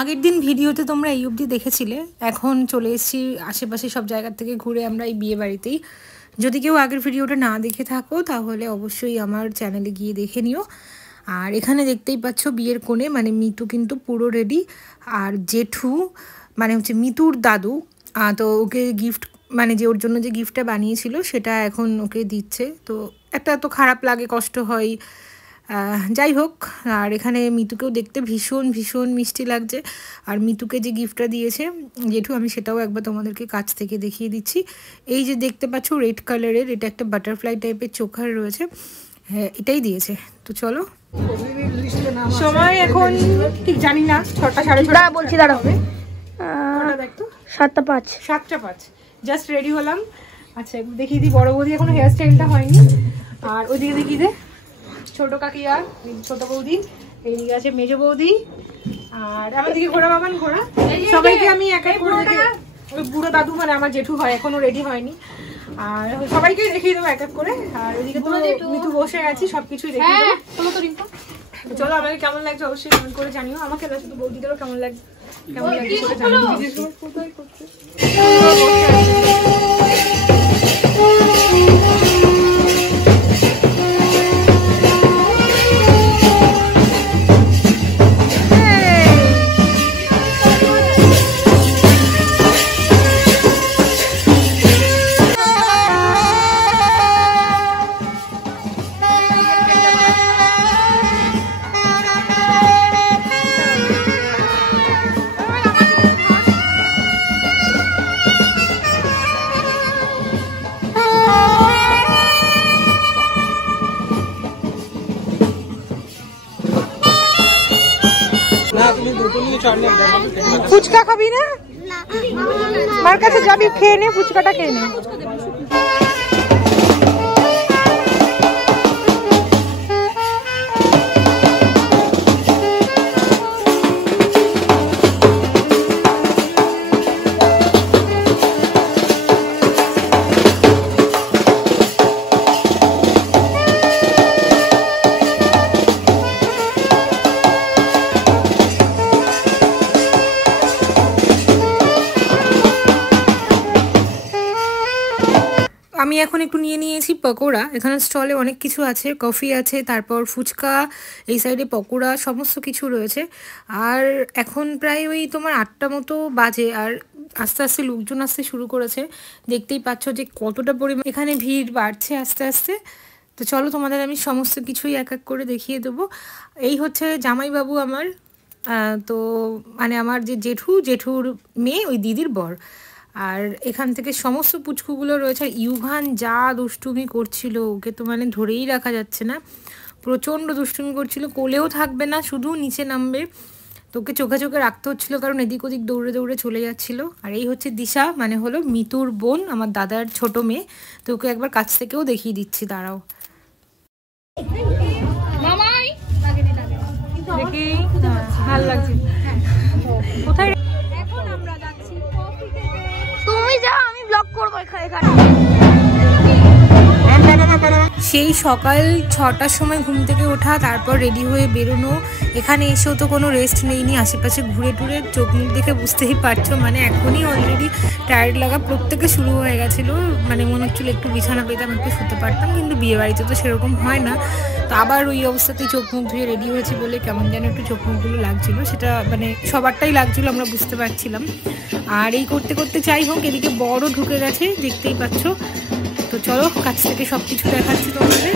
আগের দিন ভিডিওতে তোমরা এই অবধি দেখেছিলে, এখন চলে এসেছি আশেপাশে সব জায়গার থেকে ঘুরে আমরা এই বিয়ে বাড়িতেই। যদি কেউ আগের ভিডিওটা না দেখে থাকো তাহলে অবশ্যই আমার চ্যানেলে গিয়ে দেখে নিও। আর এখানে দেখতেই পাচ্ছ বিয়ের কোণে মানে মিতু কিন্তু পুরো রেডি, আর জেঠু মানে হচ্ছে মিতুর দাদু তো ওকে গিফট মানে যে ওর জন্য যে গিফটটা বানিয়েছিল সেটা এখন ওকে দিচ্ছে। তো একটা তো খারাপ লাগে, কষ্ট হয়, যাই হোক। আর এখানে মিতুকেও দেখতে ভীষণ ভীষণ মিষ্টি লাগছে। আর মিতুকে যে গিফটটা দিয়েছে জেঠু, আমি সেটাও একবার তোমাদেরকে কাছ থেকে দেখিয়ে দিচ্ছি। এই যে দেখতে পাচ্ছ রেড কালারের, এটা একটা বাটারফ্লাই টাইপের চোখার রয়েছে, হ্যাঁ এটাই দিয়েছে। তো চলো, সময় এখন ঠিক জানি না, 6টা 6:30 বলছি, দাঁড়া হবে 7:05 জাস্ট রেডি হলাম। আচ্ছা দেখিয়ে দিই, বড় বৌদি এখনো হেয়ার স্টাইলটা হয়নি। আর ওইদিকে দেখিয়ে দে ছোট কাকিয়া, ছোট বৌদি, এইদিকে আছে মেজ বৌদি, আর আমার দিকে ঘোড়া বাবান ঘোড়া, সবাইকে আমি এক এক করে ওই বুড়ো দাদু মানে আমার জেঠু হয়, এখনো রেডি হয়নি। আর সবাইকে দেখিয়ে দেবো এক এক করে। আর ওইদিকে তো মিতু বসে আছি, সবকিছুই দেখিয়ে দেবো। চলো, আমাকে কেমন লাগছে অবশ্যই কমেন্ট করে জানিও। আমাকে না শুধু বৌদিদেরও কেমন লাগছে ফুচকা খাবি না? মার কাছে যাবি, খেয়ে নে ফুচকাটা, খেয়ে নে। আমি এখন একটু নিয়ে নিয়েছি পকোড়া। এখানে স্টলে অনেক কিছু আছে, কফি আছে, তারপর ফুচকা, এই সাইডে পকোড়া, সমস্ত কিছু রয়েছে। আর এখন প্রায় ওই তোমার 8টা মতো বাজে, আর আস্তে আস্তে লোকজন আসতে শুরু করেছে। দেখতেই পাচ্ছ যে কতটা পরিমাণ এখানে ভিড় বাড়ছে আস্তে আস্তে। তো চলো, তোমাদের আমি সমস্ত কিছুই এক এক করে দেখিয়ে দেবো। এই হচ্ছে জামাইবাবু আমার, তো মানে আমার যে জেঠুর মেয়ে, ওই দিদির বর। আর এখান থেকে সমস্ত পুচকুগুলো রয়েছে। আর ইউভান যা দুষ্টুমি করছিল, ওকে তো মানে ধরেই রাখা যাচ্ছে না, প্রচণ্ড দুষ্টুমি করছিল, কোলেও থাকবে না, শুধু নিচে নামবে। তো ওকে চোখে চোখে রাখতে হচ্ছিলো, কারণ এদিক ওদিক দৌড়ে দৌড়ে চলে যাচ্ছিলো। আর এই হচ্ছে দিশা, মানে হলো মিতুর বোন, আমার দাদার ছোট মেয়ে। তো ওকে একবার কাছ থেকেও দেখিয়ে দিচ্ছি, দাঁড়াও দেখি, ভালো লাগছে। কোথায় আমি ব্লগ করবো এখানে। সেই সকাল 6টার সময় ঘুম থেকে ওঠা, তারপর রেডি হয়ে বেরোনো। এখানে এসেও তো কোনো রেস্ট নেইনি, আশেপাশে ঘুরে টুরে চোখ মুখ দেখে বুঝতেই পারছো মানে এখনই অলরেডি টায়ার্ড লাগা প্রত্যেকে শুরু হয়ে গেছিলো। মানে মনে হচ্ছিলো একটু বিছানা পেতাম, একটু শুতে পারতাম, কিন্তু বিয়ে বাড়িতে তো সেরকম হয় না। তো আবার ওই অবস্থাতেই চোখ মুখ ধুয়ে রেডি হয়েছি বলে কেমন যেন একটু চোখ মুখগুলো লাগছিলো, সেটা মানে সবারটাই লাগছিলো, আমরা বুঝতে পারছিলাম। আর এই করতে করতে যাই হোক, এদিকে বড় ঢুকে গেছে, দেখতেই পাচ্ছ। তো চলো, কাছ থেকে সব কিছু দেখাচ্ছি তোমাদের।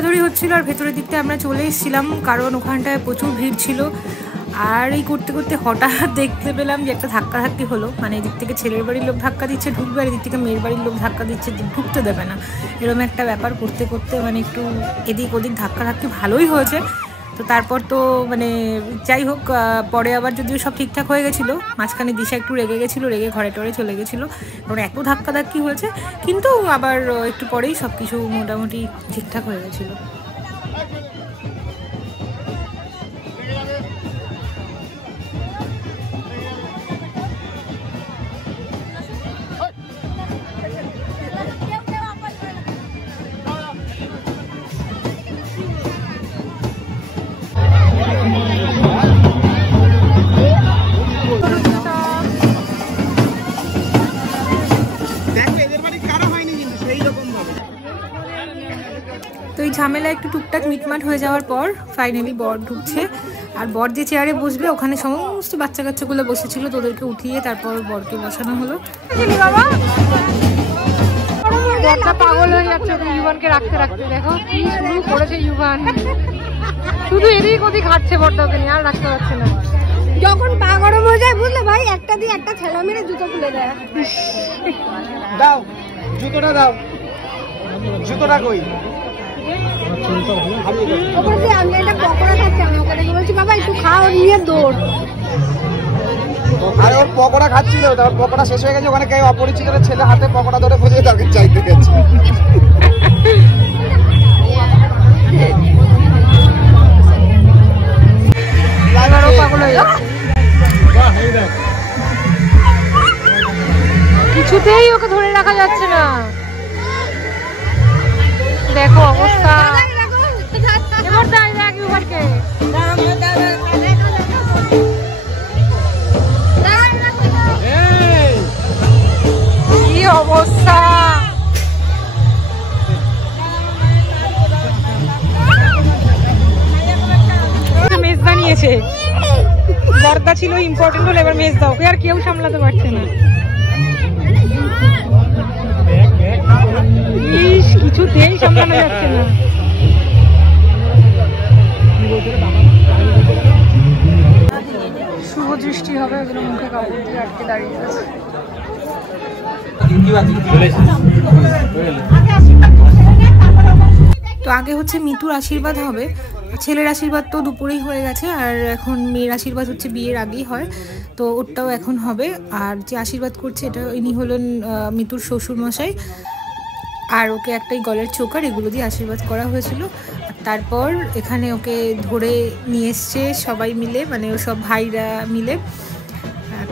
ধরাধরি হচ্ছিলো আর ভেতরের দিকটা আমরা চলে এসেছিলাম, কারণ ওখানটায় প্রচুর ভিড় ছিল। আর এই করতে করতে হঠাৎ দেখতে পেলাম যে একটা ধাক্কাধাক্কি হলো, মানে এদিক থেকে ছেলের বাড়ির লোক ধাক্কা দিচ্ছে ঢুকবে, আর এদিক থেকে মেয়ের বাড়ির লোক ধাক্কা দিচ্ছে ঢুকতে দেবে না, এরকম একটা ব্যাপার করতে করতে মানে একটু এদিক ওদিক ধাক্কাধাক্কি ভালোই হয়েছে। তো তারপর তো মানে যাই হোক, পরে আবার যদিও সব ঠিকঠাক হয়ে গেছিলো, মাঝখানে দিশা একটু রেগে গেছিলো, রেগে ঘরে টরে চলে গেছিলো, কারণ এত ধাক্কাধাক্কি হয়েছে। কিন্তু আবার একটু পরেই সব কিছু মোটামুটি ঠিকঠাক হয়ে গেছিলো। তো এই ঝামেলা একটু টুকটাক মিটমাট হয়ে যাওয়ার পর ফাইনালি বর ঢুকছে, আর বর যে চেয়ারে বসবে ওখানে সমস্ত বাচ্চা কাচ্চাগুলো বসেছিল, তোদেরকে উঠিয়ে তারপর বরকে বসানো হলো। বরটা পাগল হয়ে যাচ্ছে ইউভানকে রাখতে রাখতে, দেখো কি শুরু করেছে ইউভান, শুধু এদিক ওদিক হাঁটছে বরটা, ওকে নিয়ে আর রাখতে পারছে না। যখন পা গরম হয়ে যায় বুঝলে ভাই, একটা দিয়ে একটা ঠেলা মেরে জুতো খুলে দেয়। দাও জুতোটা, দাও জুতোটা কই? ওপর দিয়ে আমি একটা পকোড়া খাচ্ছি, আমি ওকে দেখে বলছি বাবা একটু খাও, নিয়ে দৌড়। আরে ওর পকোড়া খাচ্ছিল, তারপর পকোড়া শেষ হয়ে গেছে, ওখানে কেউ অপরিচিত ছেলে হাতে পকোড়া ধরে বসে তাকে চাইতে গেছে। কিছুতেই ওকে ধরে রাখা যাচ্ছে না, দেখো অবস্থা। এবার তাই দেখ ইউভারকে, কি অবস্থা। মেজ বানিয়েছে, বর্দা ছিল ইম্পর্টেন্ট হলো, এবার মেজ দাও, আর কেউ সামলাতে পারছে না। কিছুতেই সামলানো যাচ্ছে না। শুভ দৃষ্টি হবে, ওগুলো মুখে কাপড় দিয়ে আটকে দাঁড়িয়ে আছে। তো আগে হচ্ছে মিতুর আশীর্বাদ হবে, ছেলের আশীর্বাদ তো দুপুরেই হয়ে গেছে, আর এখন মেয়ের আশীর্বাদ হচ্ছে বিয়ের আগেই হয়, তো ওরটাও এখন হবে। আর যে আশীর্বাদ করছে এটা ইনি হলেন মিতুর শ্বশুরমশাই, আর ওকে একটাই গলের চোকার, এগুলো দিয়ে আশীর্বাদ করা হয়েছিল। আর তারপর এখানে ওকে ধরে নিয়ে এসছে সবাই মিলে, মানে ও সব ভাইরা মিলে।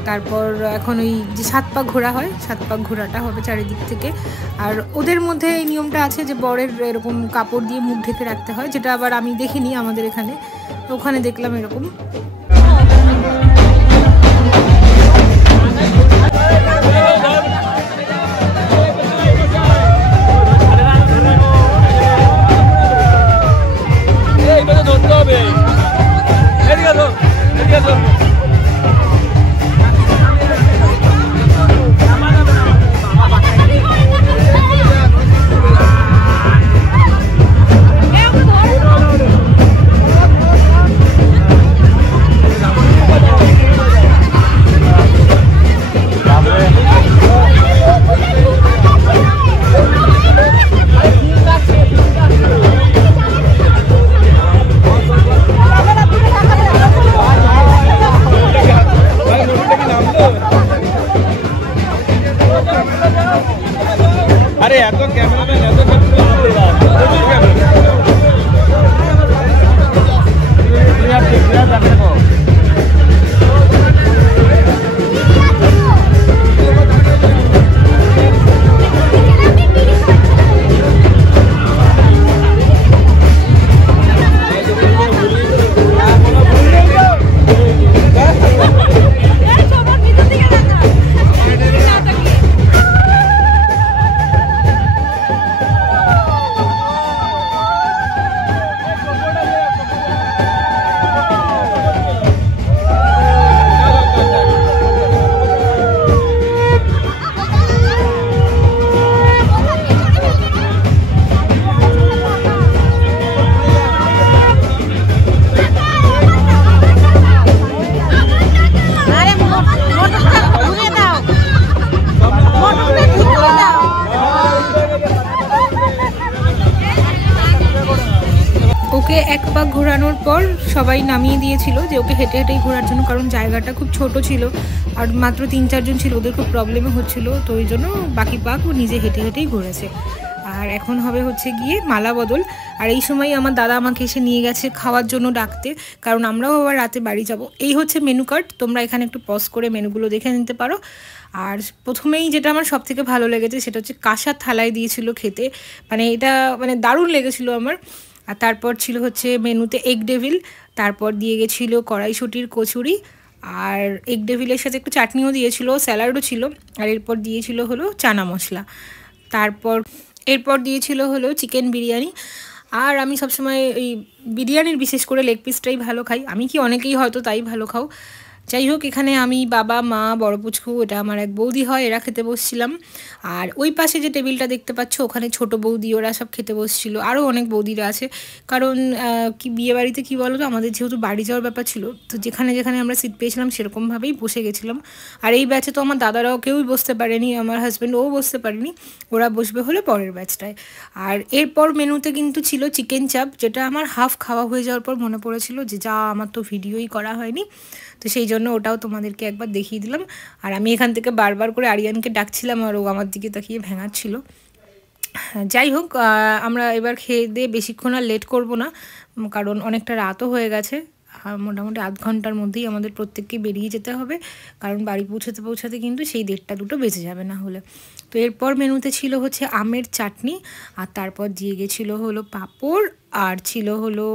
তারপর এখন ওই যে 7 পাক ঘোরা হয়, 7 পাক ঘোরাটা হবে চারিদিক থেকে। আর ওদের মধ্যে এই নিয়মটা আছে যে বরের এরকম কাপড় দিয়ে মুখ ঢেকে রাখতে হয়, যেটা আবার আমি দেখিনি আমাদের এখানে, ওখানে দেখলাম এরকম। সবাই নামিয়ে দিয়েছিল যে ওকে হেঁটে হেঁটেই ঘোরার জন্য, কারণ জায়গাটা খুব ছোট ছিল আর মাত্র 3-4 জন ছিল, ওদের খুব প্রবলেমও হচ্ছিলো, তো ওই জন্য বাকি পাক ও নিজে হেঁটে হেঁটেই ঘুরেছে। আর এখন হবে হচ্ছে গিয়ে মালা বদল। আর এই সময় আমার দাদা আমাকে এসে নিয়ে গেছে খাওয়ার জন্য ডাকতে, কারণ আমরাও আবার রাতে বাড়ি যাব। এই হচ্ছে মেনু কার্ড, তোমরা এখানে একটু পজ করে মেনুগুলো দেখে নিতে পারো। আর প্রথমেই যেটা আমার সব থেকে ভালো লেগেছে সেটা হচ্ছে কাঁসার থালায় দিয়েছিল খেতে, মানে এটা মানে দারুণ লেগেছিলো আমার। আর তারপর ছিল হচ্ছে মেনুতে এগ ডেভিল, তারপর দিয়ে গেছিলো কড়াইশুঁটির কচুরি, আর এগ ডেভিলের সাথে একটু চাটনিও দিয়েছিল, স্যালাডও ছিল, আর এরপর দিয়েছিল হলো চানা মশলা, এরপর দিয়েছিল হলো চিকেন বিরিয়ানি। আর আমি সবসময় এই বিরিয়ানির বিশেষ করে লেগ পিসটাই ভালো খাই, আমি কি অনেকেই হয়তো তাই ভালো খাও। যাই হোক, এখানে আমি, বাবা, মা, বড় পুচকু, এটা আমার এক বৌদি হয়, এরা খেতে বসছিলাম। আর ওই পাশে যে টেবিলটা দেখতে পাচ্ছ ওখানে ছোট বৌদি ওরা সব খেতে বসছিল, আরও অনেক বৌদিরা আছে। কারণ কি বিয়ে বাড়িতে কী বলো তো, আমাদের যেহেতু বাড়ি যাওয়ার ব্যাপার ছিল, তো যেখানে যেখানে আমরা সিট পেয়েছিলাম সেরকমভাবেই বসে গেছিলাম। আর এই ব্যাচে তো আমার দাদারাও কেউই বসতে পারেনি, আমার হাজব্যান্ডও বসতে পারেনি, ওরা বসবে হলে পরের ব্যাচটায়। আর এরপর মেনুতে কিন্তু ছিল চিকেন চাপ, যেটা আমার হাফ খাওয়া হয়ে যাওয়ার পর মনে পড়েছিল যে যা আমার তো ভিডিওই করা হয়নি, তো সেই জন্য ওটাও তোমাদেরকে একবার দেখিয়ে দিলাম। আর আমি এখান থেকে বারবার করে আরিয়ানকে ডাকছিলাম আর ও আমার দিকে তাকিয়ে ভেঙাচ্ছিল। যাই হোক, আমরা এবার খেয়ে দিয়ে বেশিক্ষণ আর লেট করব না, কারণ অনেকটা রাতও হয়ে গেছে। মোটামুটি আধ ঘন্টার মধ্যেই আমাদের প্রত্যেককে বেরিয়ে যেতে হবে, কারণ বাড়ি পৌঁছাতে কিন্তু সেই 1:30-2 বেজে যাবে না হলে। তো এরপর মেনুতে ছিল হচ্ছে আমের চাটনি, আর তারপর দিয়ে গেছিলো হলো পাঁপড়, আর ছিল হলো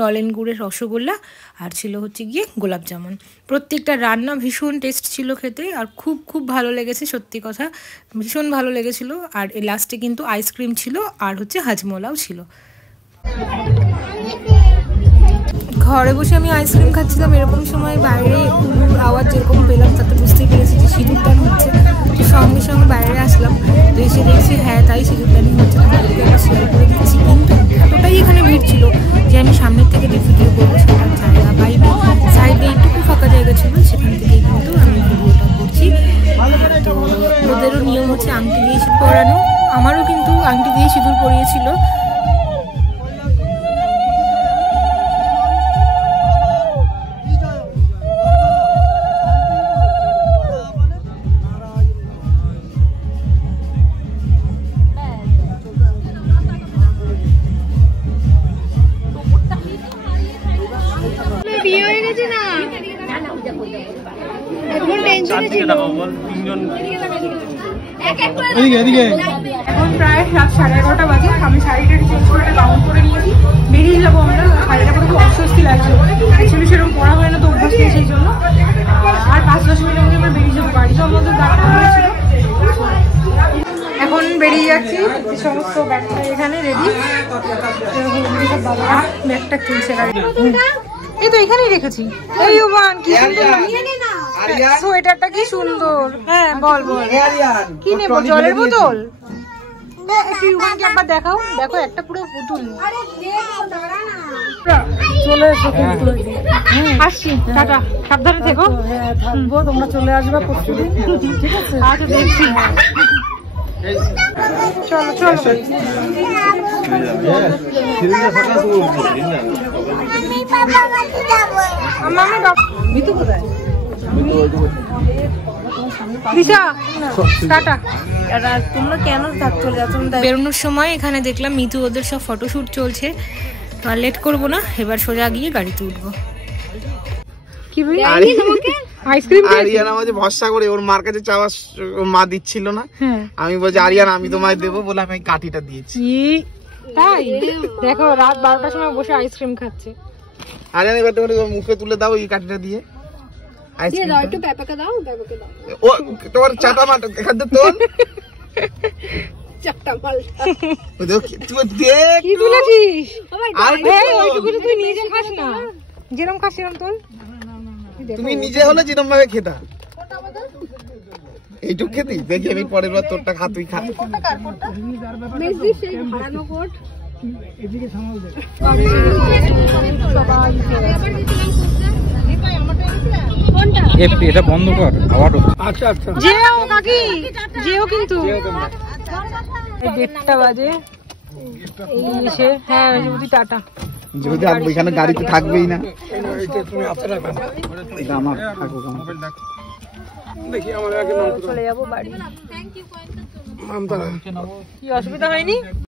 নলেন গুড়ের রসগোল্লা, আর ছিল হচ্ছে গিয়ে গোলাপ জামুন। প্রত্যেকটা রান্না ভীষণ টেস্ট ছিল খেতে, আর খুব খুব ভালো লেগেছে, সত্যি কথা ভীষণ ভালো লেগেছিলো। আর লাস্টে কিন্তু আইসক্রিম ছিল, আর হচ্ছে হাজমোলাও ছিল। ঘরে বসে আমি আইসক্রিম খাচ্ছিলাম, এরকম সময় বাইরে উলুর আওয়াজ যেরকম পেলাম তাতে বুঝতেই পেরেছি যে সিঁদুরদান হচ্ছে। তো সঙ্গে সঙ্গে বাইরে আসলাম, তো এসে দেখছি হ্যাঁ তাই সিঁদুরদানই হচ্ছে, তাদেরকে একটা শেয়ার করে দিচ্ছি। কিন্তু এতটাই এখানে ভিড় ছিল যে আমি সামনের থেকে ভিডিও করবো সেটার জায়গা পাইনি, সাইডে একটু ফাঁকা জায়গা ছিল, সেখান থেকেই কিন্তু আমি ভিডিওটা করছি। তো ওদেরও নিয়ম হচ্ছে আংটি দিয়ে সিঁদুর পরানো, আমারও কিন্তু আংটি দিয়ে সিঁদুর পরিয়েছিল। বিয়ে হয়ে গেছে না এখন টেনশনে ছিল। এখন প্রায় রাত 11:30 বাজে, আমি শাড়িটা চেঞ্জ করে একটা গাউন করে নিয়েছি, বেরিয়ে যাবো আমরা। শাড়িটা পরে খুব অস্বস্তি লাগছিল, অ্যাকচুয়ালি সেরকম পরা হয় না তো অভ্যাস নেই, সেই জন্য। আর 5-10 মিনিটের মধ্যে আমরা বেরিয়ে যাবো, গাড়ি তো আমাদের দাঁড়ানো হয়েছিল। এখন বেরিয়ে যাচ্ছি, সমস্ত ব্যাগটা এখানে রেডি। বাবা ব্যাগটা তুলছে গাড়ি, এই তো এখানেই রেখেছি। এই ওবান কি সুন্দর সোয়েটারটা, কি সুন্দর। হ্যাঁ বল বল কি নেবো, জলের বোতল? ইউবানকে একবার দেখাও, দেখো একটা পুরো পুতুল। চলে এসো, আসছি, টাটা, সাবধানে থেকো। হ্যাঁ থাকবো, তোমরা চলে আসবে পরশুদিন, ঠিক আছে? আচ্ছা দেখছি, চলো চলো। বেরোনোর সময় এখানে দেখলাম মিতু ওদের সব ফটোশুট চলছে, তো আর লেট করবো না, এবার সোজা গিয়ে গাড়িতে উঠবো। কি আইসক্রিম আরিয়ান আমাকে ভরসা করে ওর মার কাছে চাওয়া, মা দিচ্ছিল না, আমি বলছি আরিয়ান আমি তোমায় দেবো বলে আমি কাঠিটা দিয়েছি। তাই দেখো রাত 12টার সময় বসে আইসক্রিম খাচ্ছে। আরিয়ান এবার তোমার মুখে তুলে দাও এই কাঠিটা দিয়ে আইসক্রিম দাও, একটু পেপাকে দাও, পেপাকে দাও। ও তোমার চাটা মাটা এখান থেকে তোল, চাপটা মালটা তুই দেখ কি তুলেছিস। আর ওইটুকু তুই নিজে খাস না, যেরকম খাস সেরকম তোল। তুমি নিজে হলে যেরকম ভাবে খেতা, এইটুক খেতি দেখি আমি পরের বার তোরটা খা, তুই খা। এটা বন্ধ কর, আবার আচ্ছা আচ্ছা যেও কাকি, যেও কিন্তু 1:30 বাজে এই এসে। হ্যাঁ টাটা। যদি এখানে গাড়িতে থাকবেই না এটা আমার থাকুক চলে যাবো বাড়ি। কি অসুবিধা হয়নি?